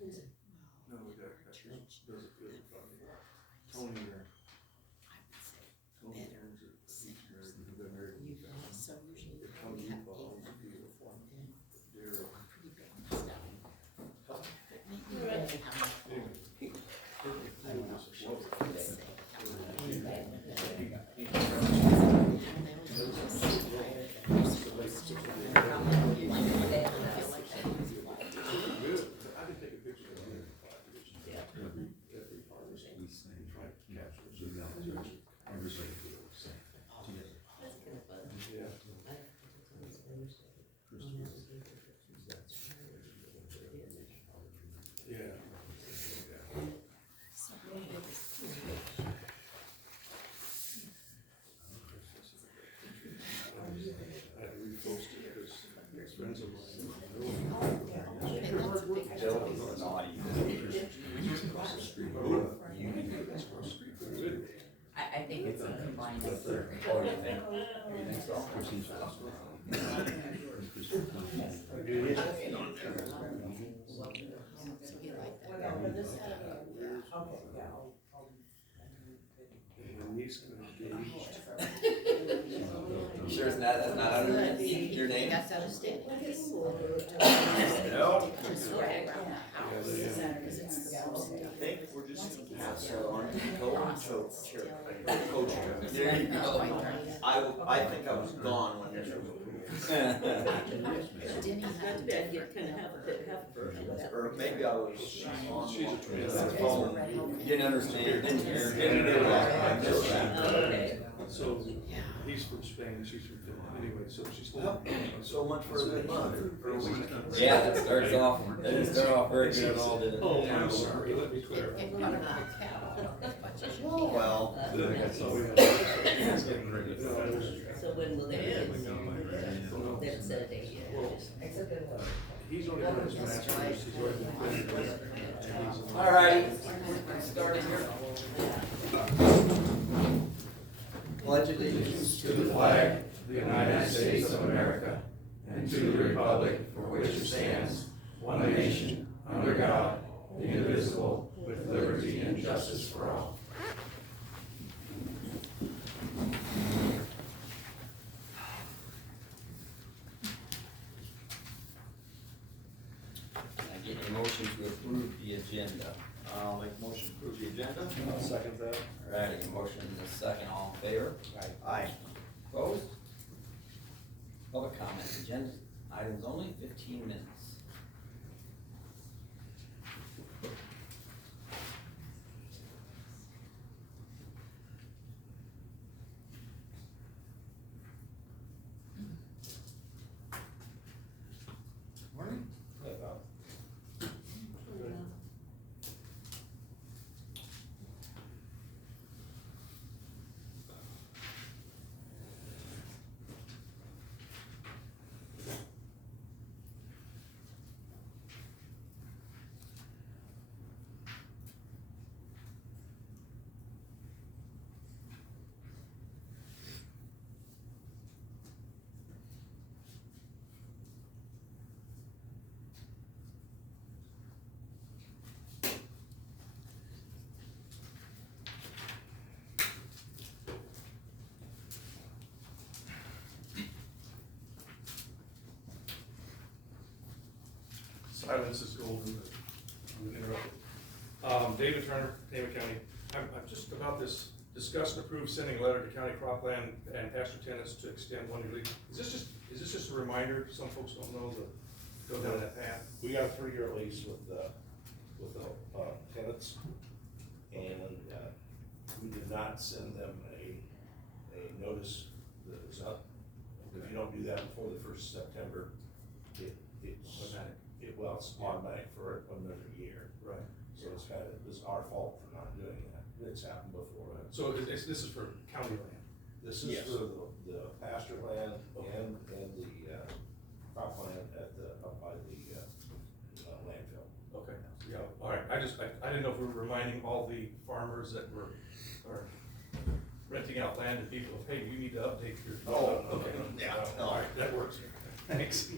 No, we got, there's a good, Tony there. Tony owns it, he's married, he's been married in the family. So usually Tony we have owns the eight deal. for them, Derek. pretty big stuff. But maybe we don't have much. Anyway, perfect I don't know food for is sure. what- They say, Yeah. and they always just higher than they're supposed to. And probably like they feel like that easy life. Good. I can take a picture of it. Yeah. Every harvest, we try to capture it. Everybody feels That's kind of fun. Yeah. Yeah. So really big is huge. I reposted it because friends of mine. And that's a big Joe job. is naughty. Across the street. You can do this across the street. Good. I think it's a combined effort. Oh, you think? You think so? So he liked that. And my niece got engaged. You sure it's not, that's not under your name? That's outstanding. No. Just right around the house, because it's the I most stuff. think we're just gonna pass her on to coach. Coach. There you go. I think I was gone when this was approved. Didn't he have to get kind of have a version of that? Or maybe I was on She's a trans. the phone. Didn't understand, didn't hear, didn't do it. I missed that. So he's from Spain, she's from Finland. Anyway, so she's. So much for a good month, or a week. Yeah, that starts off, they didn't start off very good at all, did it? Oh, I'm sorry, let me clarify. It brought another cow, as much as you can. Well, That's all we have. So when will they be? No. They haven't set a date yet. Well, he's only got his master's, he's already been finished. All right, starting here. Pledge allegiance to the flag of the United States of America, and to the republic for which it stands, one nation, under God, indivisible, with liberty and justice for all. I get a motion to approve the agenda. I'll make a motion to approve the agenda. I'll second that. All right, a motion and a second, all in favor? Aye. Opposed? Public comment, agenda items only, 15 minutes. Morning. Silence is golden, but I'm interrupted. David Turner, Tama County. I'm just about this, discuss and approve sending a letter to county cropland and pasture tenants to extend 1 year lease. Is this just a reminder? Some folks don't know to go down that path. We got a 3-year lease with the tenants, and we did not send them a notice that it was up. If you don't do that before the 1st of September, it's automatic for another year. Right. So it's our fault for not doing that. It's happened before. So this is for county land? This is Yes. for the pasture land and the crop land up by the landfill. Okay, yeah, all right, I didn't know if we were reminding all the farmers that are renting out land to people, hey, you need to update your. Oh, Okay, yeah. All right, that works, thanks.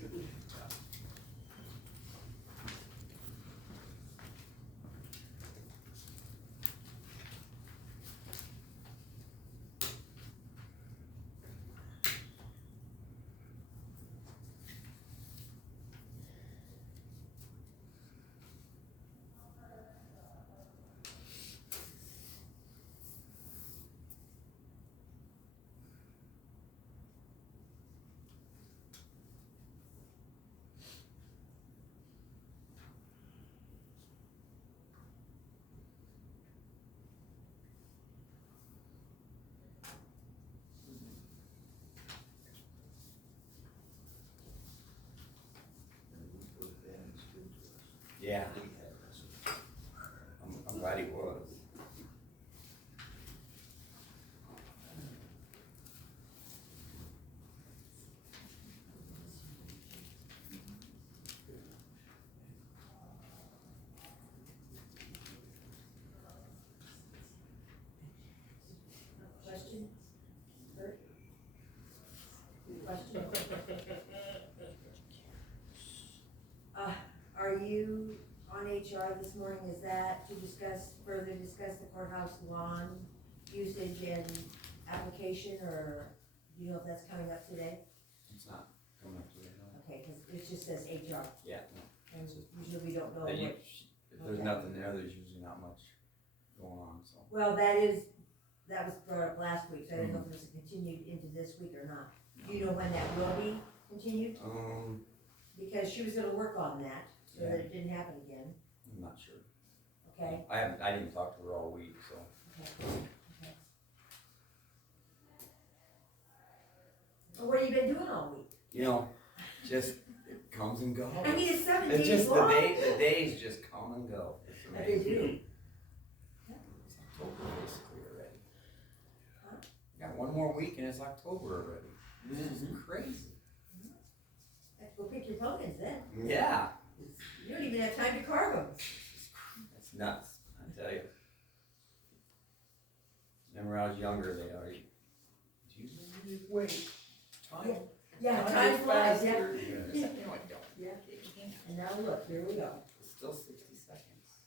Yeah. I'm glad he was. Question? Bert? Question? Are you on HR this morning, is that to further discuss the courthouse lawn usage and application, or do you know if that's coming up today? It's not coming up today, no. Okay, cause it just says HR, Yeah, no. and usually we don't know But what. if there's nothing there, there's usually not much going on, so. Well, that was brought up last week, so I didn't know if it was continued into this week or not. Do you know when that will be continued? Because she was gonna work on that, so that it didn't happen again, I'm not sure. okay? I didn't talk to her all week, so. Okay, okay. Well, what have you been doing all week? You know, just, it comes and goes. I mean, it's 7 It's days just long. the days just come and go. It's But they amazing. do. It's October basically already. Huh? Got one more week and it's October already. This is crazy. Have to go pick your pumpkins then. Yeah. You don't even have time to carve them. It's nuts, I tell you. Remember when I was younger, they already, do you wait? Time. Yeah, time flies, yeah. No, I don't. Yeah. And now look, here we go. It's still 60 seconds.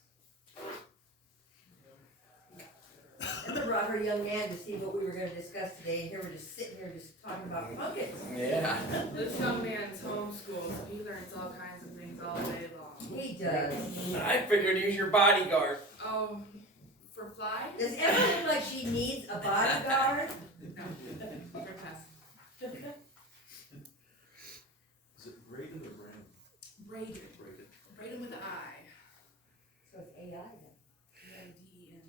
Emma brought her young man to see what we were gonna discuss today, and here we're just sitting here just talking about pumpkins. Yeah. This young man's homeschooled, so he learns all kinds of things all day long. He does. I figured use your bodyguard. Oh, for flies? Does Emma look like she needs a bodyguard? No, for pests. Is it braided or branded? Braided. Braided. Braided with an I. So it's AI then. B-I-D-E-N.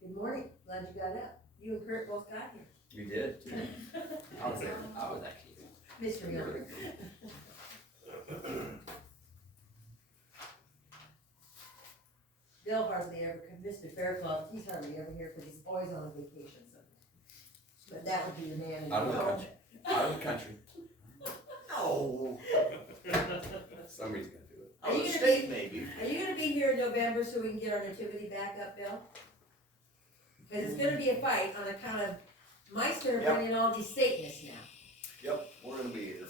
Good morning, glad you got up. You and Kurt both got here. You did. I was there. I was actually there. Mr. Younger. Bill hardly ever, Mr. Fairclough, he's hardly ever here because he's always on vacation somewhere. But that would be the man. in Out of the know. country. Out of the country. No. Somebody's gonna do it. Are you gonna State be, maybe. are you gonna be here in November so we can get our nativity back up, Bill? Cause it's gonna be a fight on account of Meister Yep. bringing all these Satanists now. Yep, we're gonna be here.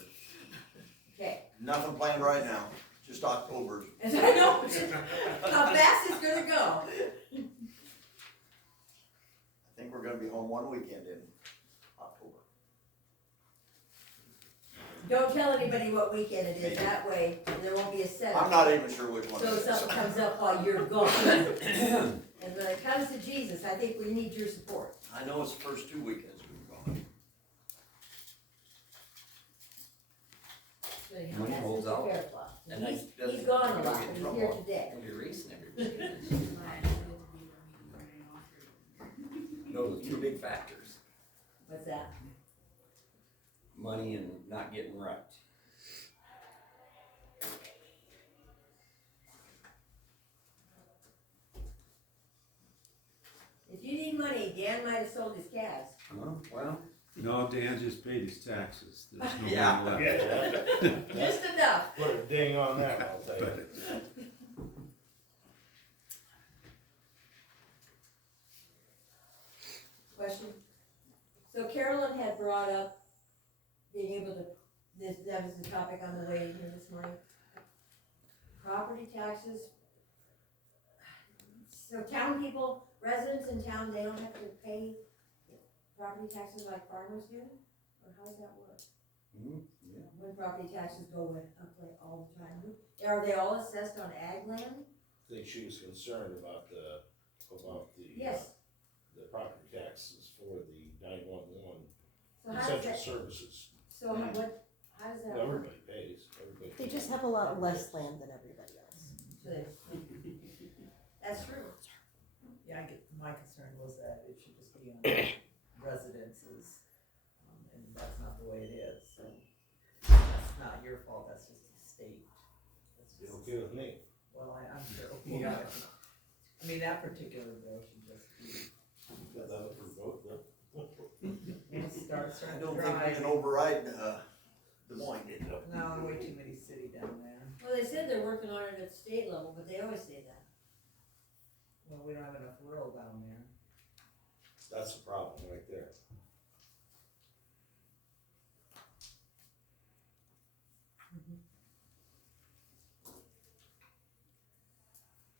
Okay, Nothing planned right now, just October. and I know how fast it's gonna go. I think we're gonna be home one weekend in October. Don't tell anybody what weekend it is, that way there won't be a setup. I'm not even sure which one it So is. something comes up while you're gone. And when it comes to Jesus, I think we need your support. I know it's the first 2 weekends we've gone. So, you know, Money that's holds Mr. out. Fairclough. And He's, that doesn't- he's gone a doesn't lot, get but in he's here trouble. today. You're racing every weekend. I actually did to be where we were all through. Those are two big factors. What's that? Money and not getting right. If you need money, Dan might have sold his calves. Well, No, Dan just paid his taxes. There's no Yeah. money left. Just enough. Put a ding on that, I'll tell you. Question? So Carolyn had brought up being able to, that was the topic on the way in here this morning. Property taxes. So town people, residents in town, they don't have to pay property taxes like farmers do? Or how does that work? yeah. When property taxes go up like all the time? Are they all assessed on ag land? I think she was concerned about the, Yes. the property taxes for the 911 So how does essential that, services. so how does that work? Everybody pays, everybody. They just pays. have a lot less land than everybody else. So they- That's true. Yeah, my concern was that it should just be on residences, and that's not the way not your fault, that's just the state. That's Be just- okay with me. Well, I'm sure, yeah. I mean, that particular bill should just be, Got that up for vote, though. start I trying to don't think we drive. can override, Des Moines, did you? No, way too many city down there. Well, they said they're working on it at the state level, but they always say that. Well, we don't have enough rural down there. That's the problem right there.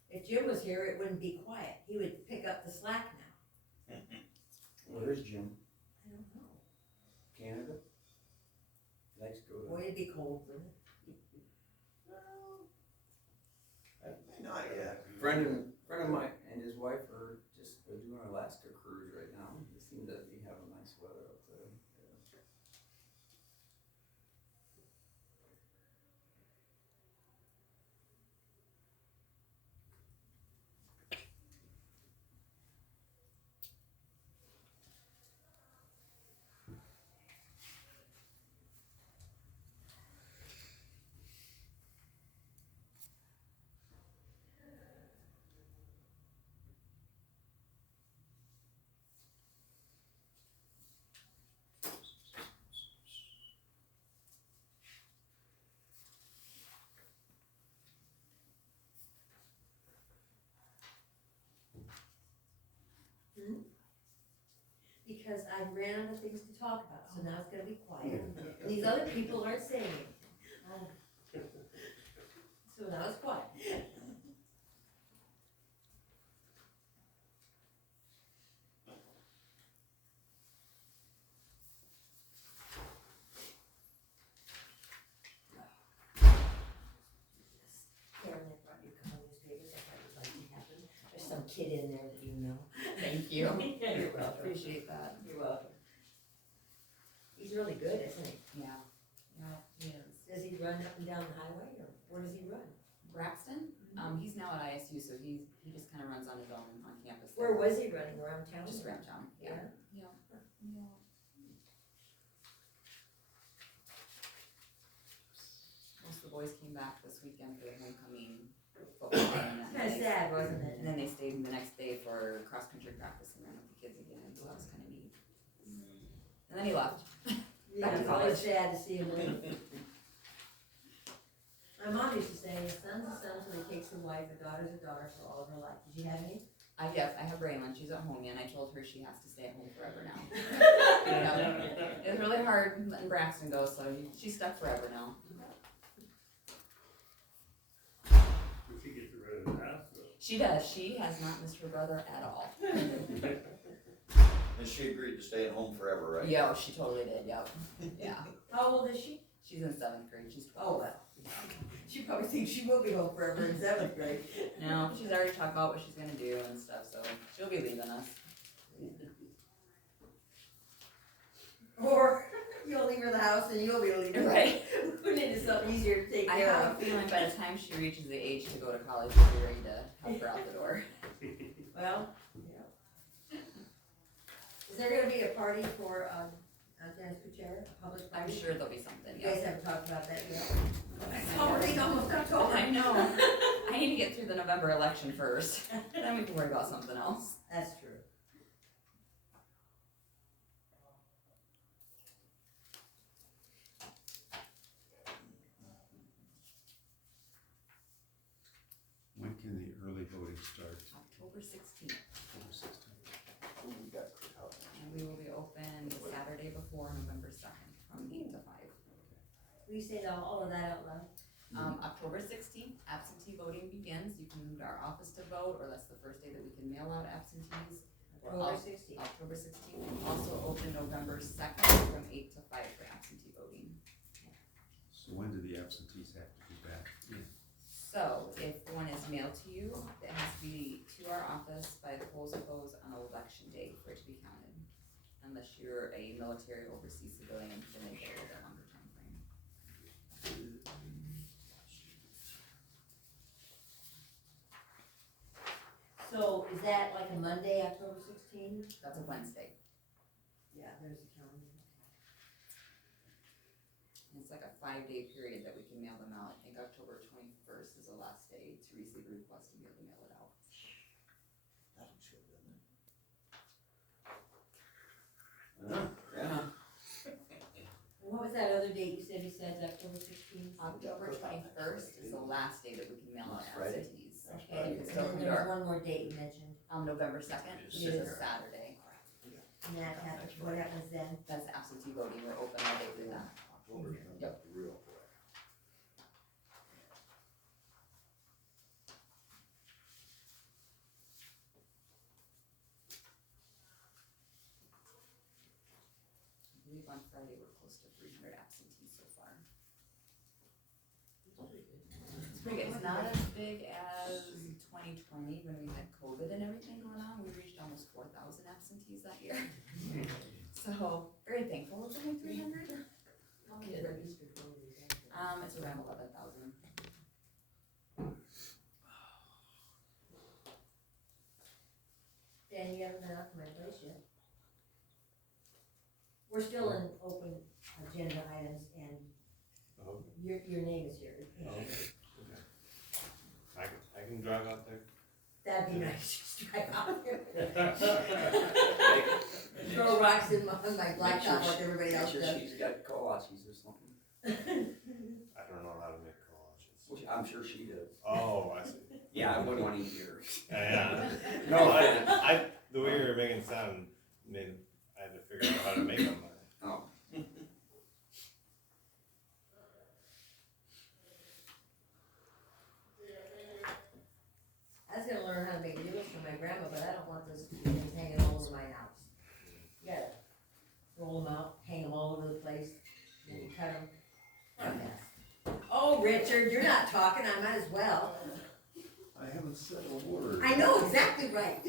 If Jim was here, it wouldn't be quiet. He would pick up the slack now. Where is Jim? I don't know. Canada? Likes to go to. Boy, it'd be cold, wouldn't it? Not yet. Friend of mine and his wife are just doing an Alaska cruise right now. They seem to be having nice weather up there. Yeah. Because I ran out of things to talk about, so now it's gonna be quiet. And these other people aren't saying anything. So now it's quiet. Karen, I brought you a couple newspapers. I thought it might be happening. There's some kid in there that you know. Thank you. Yeah, you're welcome. Appreciate that. You're welcome. He's really good, isn't he? Yeah, yeah, he is. Does he run up and down the highway, or where does he run? Braxton, he's now at ISU, so he just kind of runs on his own on campus. Where there. was he running, around town? Just around town, yeah. Yeah. Yeah. Most of the boys came back this weekend for the homecoming football game. It's kinda sad, wasn't it? And then they stayed the next day for cross-country practice and ran with the kids again, so that was kind of neat. And then he left. Yeah, Back to it's always college. sad to see him leave. My mom used to say, a son's a son till he takes a wife, a daughter's a daughter for all of her life. Did you have any? I have Braylon, she's at home, and I told her she has to stay at home forever now. Yep. It's really hard letting Braxton go, so she's stuck forever now. Does she get rid of the house though? She does, she has not missed her brother at all. And she agreed to stay at home forever, right? Yeah, she totally did, yep, yeah. How old is she? She's in 7th grade, she's 12. Oh, well. She probably thinks she will be home forever in 7th grade. No, she's already talked about what she's gonna do and stuff, so she'll be leaving us. Or you'll leave her the house and you'll be leaving. Right. We need something easier to take I care have of. a feeling by the time she reaches the age to go to college, we'll be ready to help her out the door. Well, yeah. Is there gonna be a party for, Dennis Kuchera, a public party? I'm sure there'll be something, You guys yeah. haven't talked about that yet? It's already almost October. I know. I need to get through the November election first, then we can worry about something else. That's true. When can the early voting start? October 16th, October 16th. We got crowd. and we will be open the Saturday before November 2nd, from 8 to 5. Will you say all of that out loud? October 16th, absentee voting begins. You can come to our office to vote, or that's the first day that we can mail out absentees. October 16th. October 16th, and also open November 2nd from 8 to 5 for absentee voting. So when do the absentees have to be back? So, if one is mailed to you, it has to be to our office by the polls close on election day for it to be counted. Unless you're a military overseas civilian, then they get a little bit longer time frame. So is that like a Monday, October 16th? That's a Wednesday. Yeah, there's a calendar. It's it's like a 5-day period that we can mail them out. I think October 21st is the last day to receive a request to be able to mail it out. That'll chill, doesn't it? Yeah. And what was that other date you said October 16th? October 21st is the last day that we can mail out That's Friday. absentees. Okay, You can and still then come to there was our, one more date you mentioned, November 2nd, which is a Yes. Saturday. and that happens, what happens then? That's absentee voting, we're open all day through that. October's gonna Yep. be real quick. I believe on Friday we're close to 300 absentees so far. It's pretty good. It's not as big as 2020 when we had COVID and everything going on. We reached almost 4,000 absentees that year. So, very thankful it's only 300. How many registered voters? It's around 11,000. Dan, you haven't been out to my place yet. We're still in open agenda items and Oh, your name is here. I can drive out there. That'd be nice, just drive out there. Throw rocks in my blacktop like everybody else Make sure does. she's got kolaches or something. I don't know how to make collages. Which I'm sure she does. Oh, I see. Yeah, I wouldn't want to eat yours. Yeah. No, I the way you were making it sound made I had to figure out how to make them. Oh. I was gonna learn how to make noodles for my grandma, but I don't want those things hanging all over my house. You gotta roll them out, hang them all over the place, then you cut them. What a mess. Oh, Richard, you're not talking, I might as well. I haven't said a word. I know exactly right.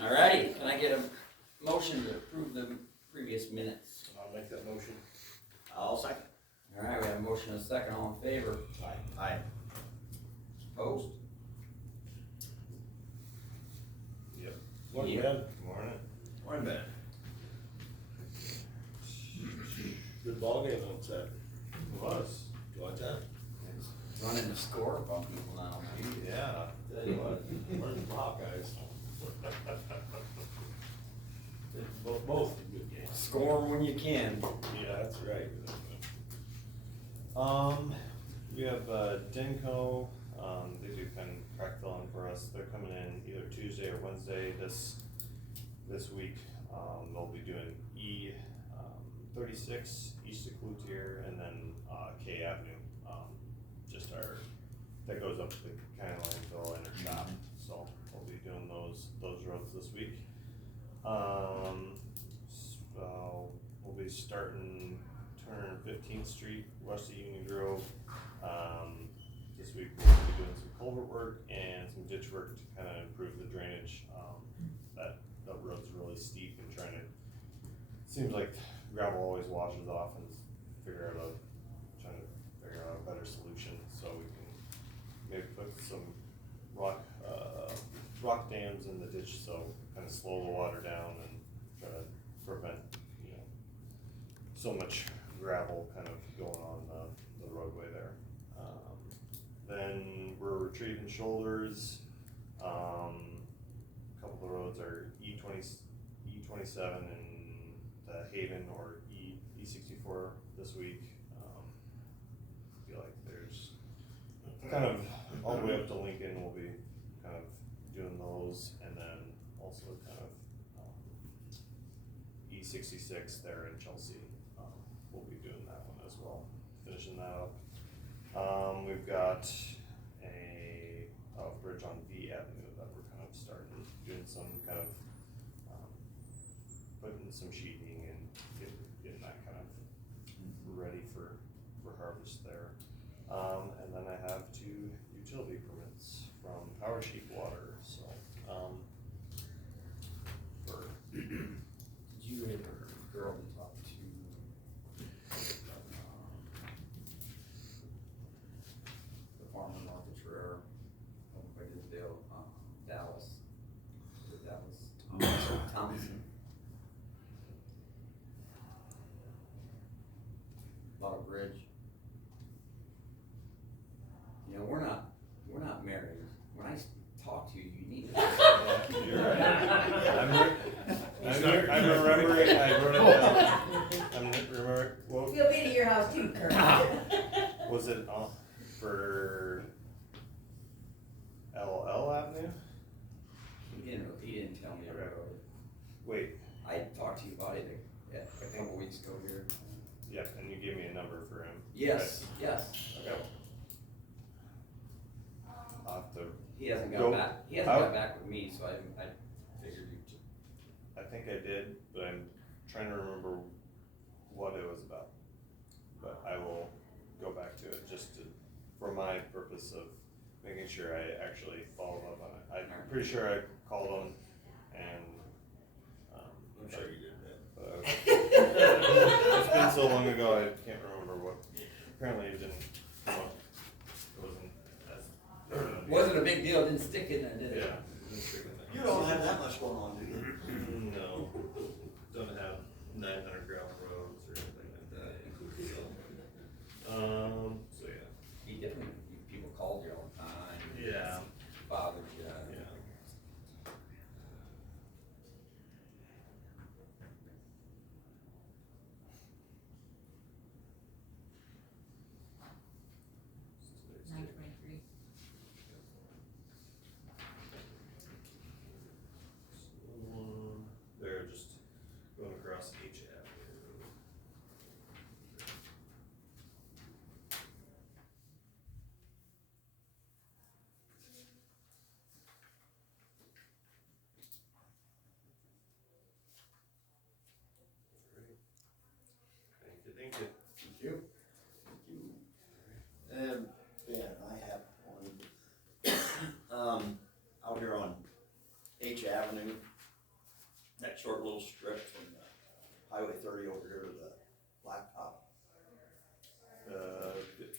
Alrighty, can I get a motion to approve the previous minutes? I'll make that motion. I'll second. Alright, we have a motion and a second, all in favor? Aye. Aye. Opposed? Morning, Yeah. Ben. Morning. Morning, Ben. Good ball game on Saturday. It was. Do you want that? Running the score up on people now. Yeah. Tell you what, where's the Hawkeyes? Both good games. Score when you can. Yeah, that's right. We have Denko, they do kind of crack filling for us, they're coming in either Tuesday or Wednesday this week. They'll be doing E 36 east of Cloutier, and then K Avenue, just that goes up to the County Landfill and our shop, so we'll be doing those roads this week. So we'll be starting 215th Street west of Union Grove. This week we'll be doing some culvert work and some ditch work to kind of improve the drainage. That road's really steep and seems like gravel always washes off, and trying to figure out a better solution so we can maybe put some rock dams in the ditch, so kind of slow the water down and try to prevent, so much gravel kind of going on the roadway there. Then we're retrieving shoulders. A couple of the roads are E27 and the Haven or E64 this week. I feel like there's kind of all the way up to Lincoln, we'll be kind of doing those, and then also kind of E66 there in Chelsea. We'll be doing that one as well, finishing that up. We've got a bridge on V Avenue that we're kind of starting, doing some kind of putting some sheeting and getting that kind of ready for harvest there. And then I have 2 utility permits from Power Sheep Water, so Did you ever girl and talk to the farmer north of Traer, over by Disdale, Dallas? Is it Dallas? Thompson. about a bridge. You know, we're not married. When I talk to you, you need to. You're right. I'm remembering, I wrote it down. I'm remembering, what, We'll be to your house too, Kurt. was it for LL Avenue? He didn't tell me about it. Wait, I talked to you about it a couple weeks ago here. yeah, and you gave me a number for him. Yes, yes. Okay. I'll have to, He hasn't Go. got back, got back with me, so I figured you. I think I did, but I'm trying to remember what it was about. But I will go back to it just to, for my purpose of making sure I actually followed up on it. I'm pretty sure I called him and, I'm sure you did, man. it's been so long ago, I can't remember what, apparently it didn't come up. It Wasn't a big deal, didn't stick in there, did it? Yeah. You don't have that much going on, do you? No, don't have 900 gravel roads or anything like that. So yeah. He definitely, people called you all the time. Yeah. Bothered you. Yeah. $9.23. They're just going across H Avenue. Thank you. Thank you. And Ben, I have one. Out here on H Avenue, that short little strip from Highway 30 over here to the Blacktop.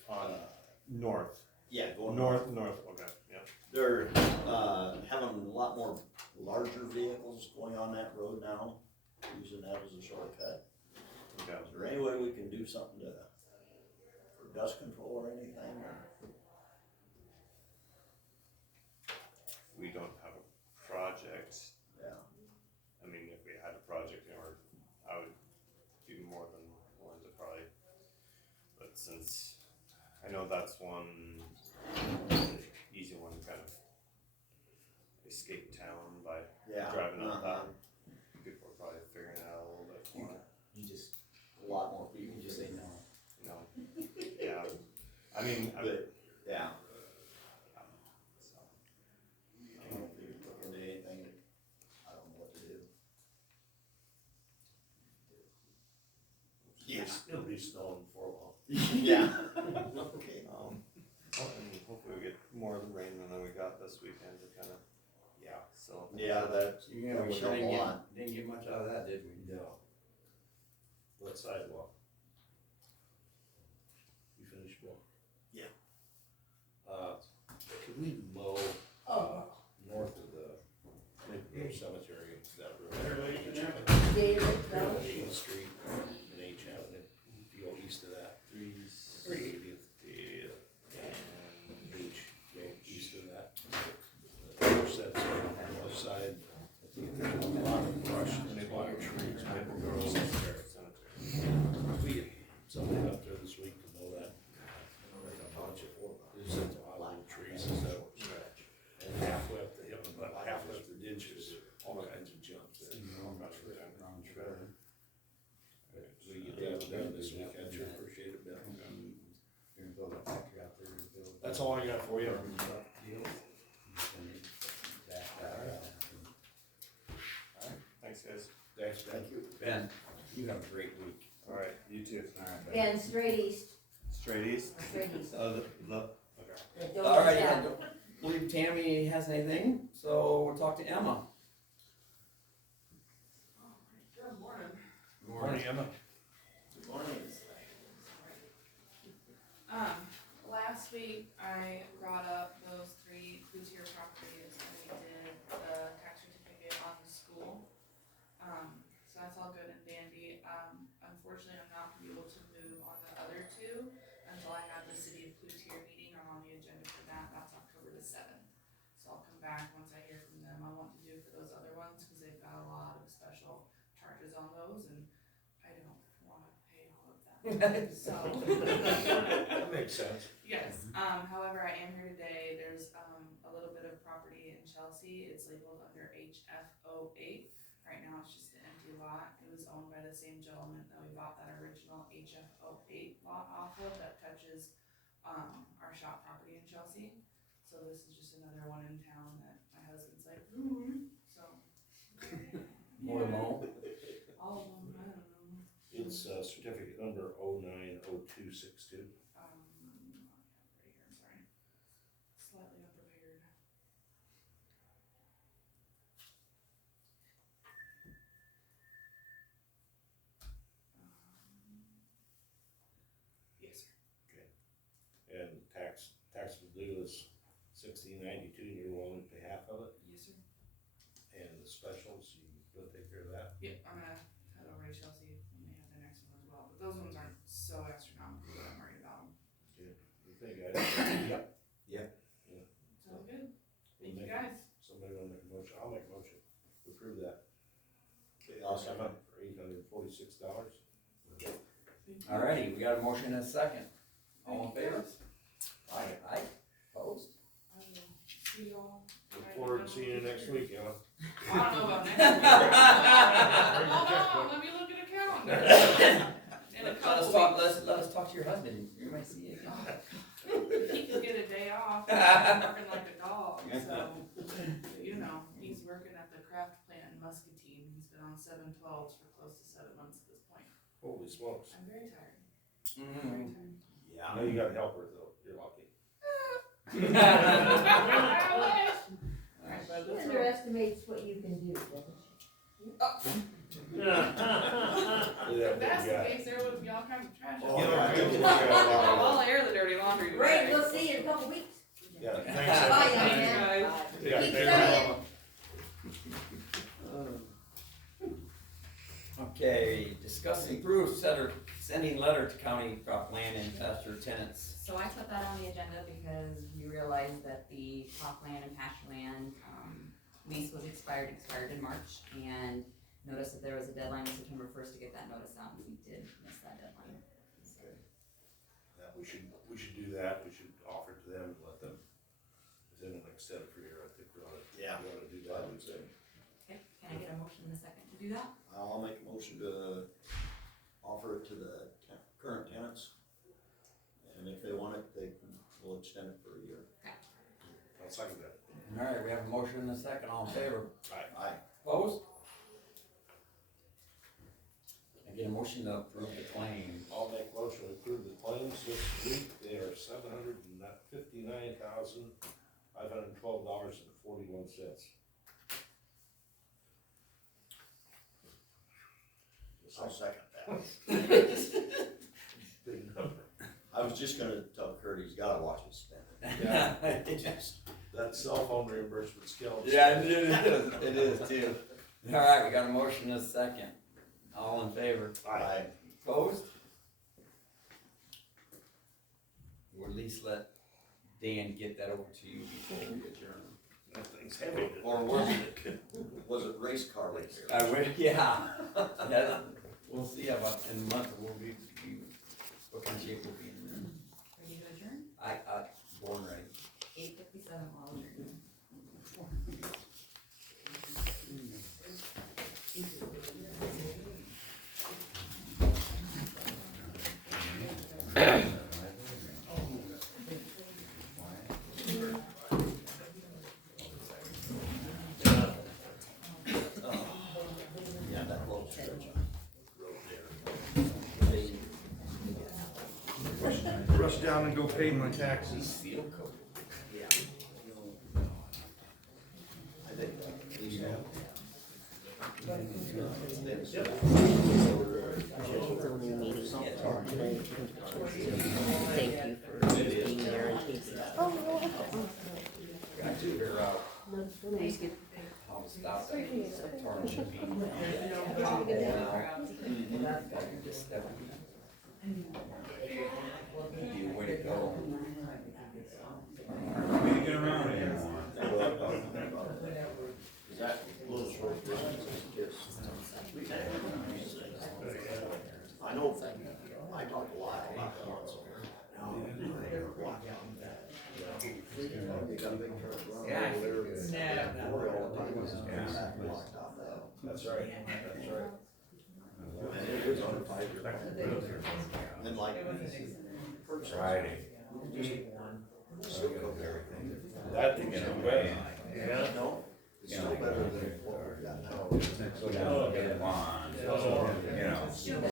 On north. Yeah, going North, okay, yeah. They're having a lot more larger vehicles going on that road now, using that as a shortcut. Okay. Is there any way we can do something for dust control or anything, or? We don't have a project. Yeah. I mean, if we had a project, I would be more than willing to probably, but since I know that's one easy one to kind of escape town by driving up that. People are probably figuring it out a little bit more. You just, a lot more people just say no. Yeah, I mean, But, yeah. so, I don't know if you look into anything, I don't know what to do. It'll be snowing for a while. Yeah. Okay. and hopefully we get more of the rain than we got this weekend to kind of, so. Yeah, that We would sure help a lot. didn't get much out of that, did we? No. What sidewalk? You finished, Bill? Yeah. Could we mow, Oh. north of the cemetery, that road? David, no? Main Street and H Avenue, if you go east of that. 380th. And H, go east of that. The other set's on the north side, there's a lot of brush and a lot of trees, maple grove. We get somebody up there this week to mow that, like a bunch of, there's a lot of trees and stuff. And halfway up the hill, about halfway up the ditches, all kinds of junk there. We get that done this week, I sure appreciate it, Ben. That's all I got for you. Thanks, guys. Thanks, Ben. Thank you. Ben, you have a great week. Alright, you too. Ben, straight east, Straight east? straight east. Okay. Don't All right, miss I out. don't believe Tammy has anything, so we'll talk to Emma. Good morning. Morning, Emma. Good morning. Last week I brought up those 3 two-tier properties and we did the tax certificate on the school. So that's all good and dandy. Unfortunately, I'm not gonna be able to move on the other two-tier meeting, I'm on the agenda for that, that's October the 7th. So I'll come back once I hear from them on what to do for those other ones, cause they've got a lot of special charges on those, and I don't wanna pay all of them, so. That makes sense. Yes, however, I am here today, there's, a little bit of property in Chelsea, it's labeled under HFO8. Right now, it's just an empty lot, it was owned by the same gentleman that we bought that original HFO8 lot off of, that touches, our shop property in Chelsea. So this is just another one in town that my husband's like, ooh, so. More mo. All of them, I don't know. It's certificate number 090262. I have it right here, sorry. Slightly unprepared. Yes, sir. And taxable due is $16.92, and you're willing to pay half of it, Yes, sir. and the specials, you gonna take care of that? Yep, I'm gonna head over to Chelsea and they have their next one as well, but those ones aren't so astronomical that I'm worried about them. You think I? Yep. Sounds good. Thank you guys. Somebody wanna make a motion? I'll make a motion to approve that. Okay, I'll second for $846. Alrighty, we got a motion and a second. All in favor? Aye. Opposed? I will see y'all. Look forward to seeing you next week, Ellen. I don't know about next week. Hold on, let me look at a calendar. In a couple weeks. Let us talk to your husband, you might see it again. He could get a day off, I'm working like a dog, so, you know, he's working at the craft plant in Muscatine, he's been on 712s for close to 7 months at this point. Holy smokes. I'm very tired, Mm. very tired. I know you got helpers though, you're lucky. I wish. She underestimates what you can do, doesn't she? Look at that If that's big the guy. case, there would be all kinds of trash. Oh, out yeah. there. I'll air the dirty laundry today. Great, we'll see you in a couple weeks. Yeah, Bye, thanks. young Thanks, man. guys. Yeah, Keep thanks. studying. Okay, discuss and approve sending letter to county cropland and pasture tenants. So I put that on the agenda because we realized that the cropland and pasture land, lease was expired in March, and noticed that there was a deadline of September 1st to get that notice out, and we did miss that deadline. So, Yeah, we should do that, we should offer it to them and let them, then extend it for a year, I think we ought to do that. okay, can I get a motion in a second to do that? I'll make a motion to offer it to the current tenants. And if they want it, we'll extend it for a year. I'll second that. Alright, we have a motion and a second, all in favor? Aye. Opposed? I get a motion to approve the claim. I'll make a motion to approve the claims this week, they are $759,512.41. I'll second that. Big number. I was just gonna tell Kurt he's gotta watch his spending. Yeah, It just, that cell phone reimbursement's killing us. Yeah, it is too. Alright, we got a motion and a second. All in favor? Aye. Opposed? We'll at least let Dan get that over to you before we adjourn. That thing's heavy. Or was it race car race? Yeah. That- we'll see how about in a month, what kind of shape we'll be in then. Ready to adjourn? Born ready. 8:57, I'll adjourn. Yeah, that little stretch on road there. Rush down and go pay my taxes. Seal coat. Yeah. I think, yeah. Thank you for being there and keeping us. Got to figure out how to stop that torn shipping. Just that would be a way to go. I talked a lot about that also. They got a big truck running Yeah, over no, there. no. Worry all the time, it's back blocked off that. That's right, that's right. And it was on a 5-year plan. And like, Friday. still cook everything. That thing's in way. Yeah. No, it's still better than what we've got now. So now look at the bonds, you know.